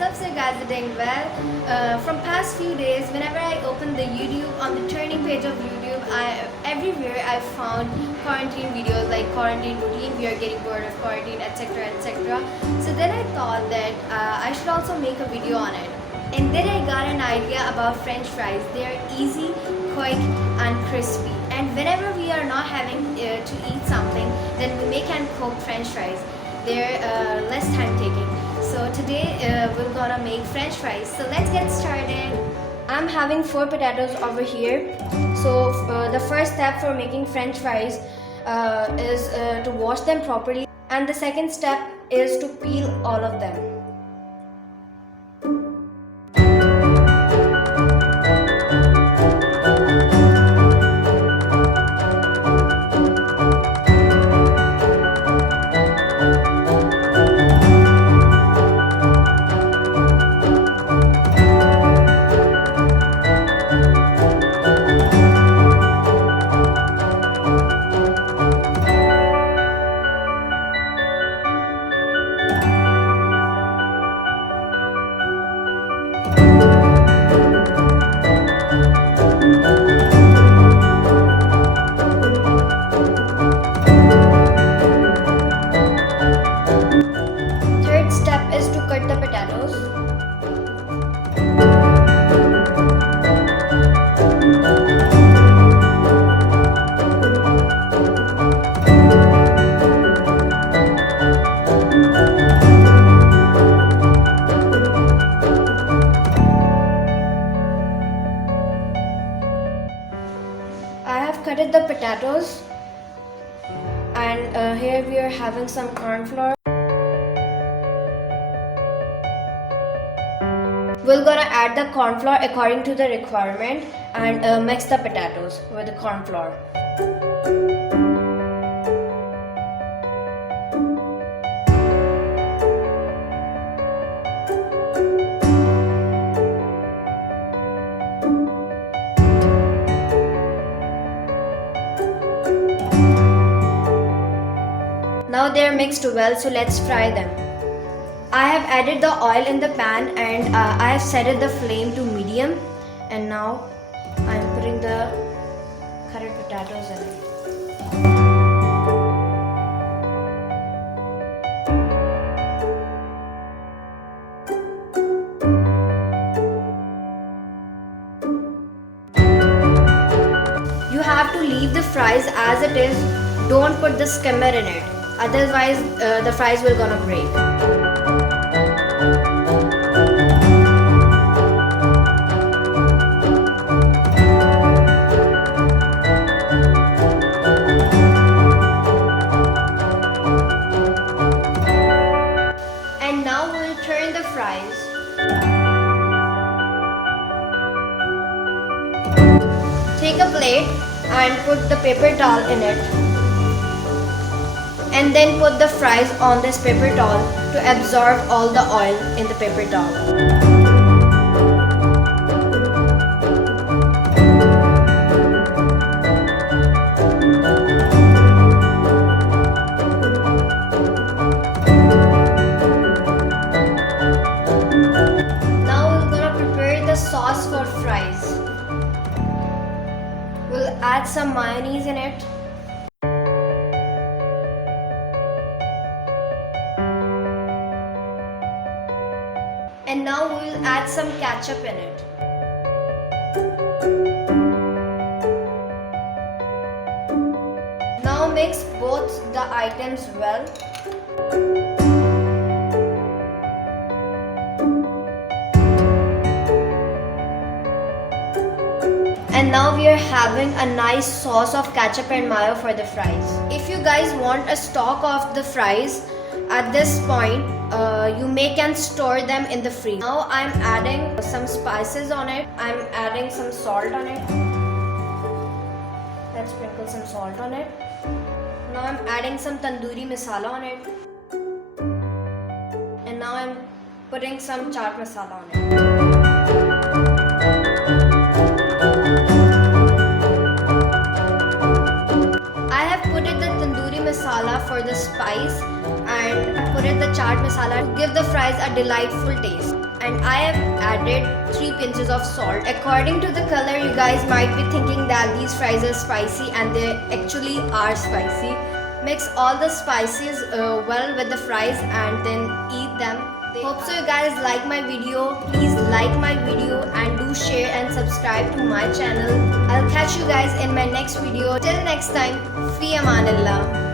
what's up, sir? Guys are doing well. From past few days, whenever I open the YouTube, on the trending page of YouTube, everywhere I found quarantine videos like quarantine routine, we are getting bored of quarantine, etc, etc. So then I thought that I should also make a video on it. And then I got an idea about French fries. They are easy, quick and crispy. And whenever we are not having to eat something, then we make and cook French fries. They're less time taking. So today we're gonna make French fries. So let's get started. I'm having 4 potatoes over here. So the first step for making French fries is to wash them properly, and the second step is to peel all of them. Third step is to cut the potatoes. I have cutted the potatoes, and here we are having some corn flour. We're gonna add the corn flour according to the requirement and mix the potatoes with the corn flour. Now they are mixed well, so let's fry them. I have added the oil in the pan and I have set the flame to medium, and now I am putting the curried potatoes in it. You have to leave the fries as it is, don't put the skimmer in it, otherwise the fries will gonna break. And now we'll turn the fries. Take a plate and put the paper towel in it. And then put the fries on this paper towel to absorb all the oil in the paper towel. Sauce for fries. We'll add some mayonnaise in it. And now we'll add some ketchup in it. Now mix both the items well. And now we are having a nice sauce of ketchup and mayo for the fries. If you guys want a stock of the fries, at this point, you can store them in the fridge. Now I'm adding some spices on it. I'm adding some salt on it. Let's sprinkle some salt on it. Now I'm adding some tandoori masala on it. And now I'm putting some chaat masala on it. Masala for the spice and put in the chaat masala to give the fries a delightful taste. and I have added 3 pinches of salt. According to the color, you guys might be thinking that these fries are spicy, and they actually are spicy. Mix all the spices well with the fries and then eat them. Hope so you guys like my video. Please like my video and do share and subscribe to my channel. I'll catch you guys in my next video. Till next time, Fi Amanillah.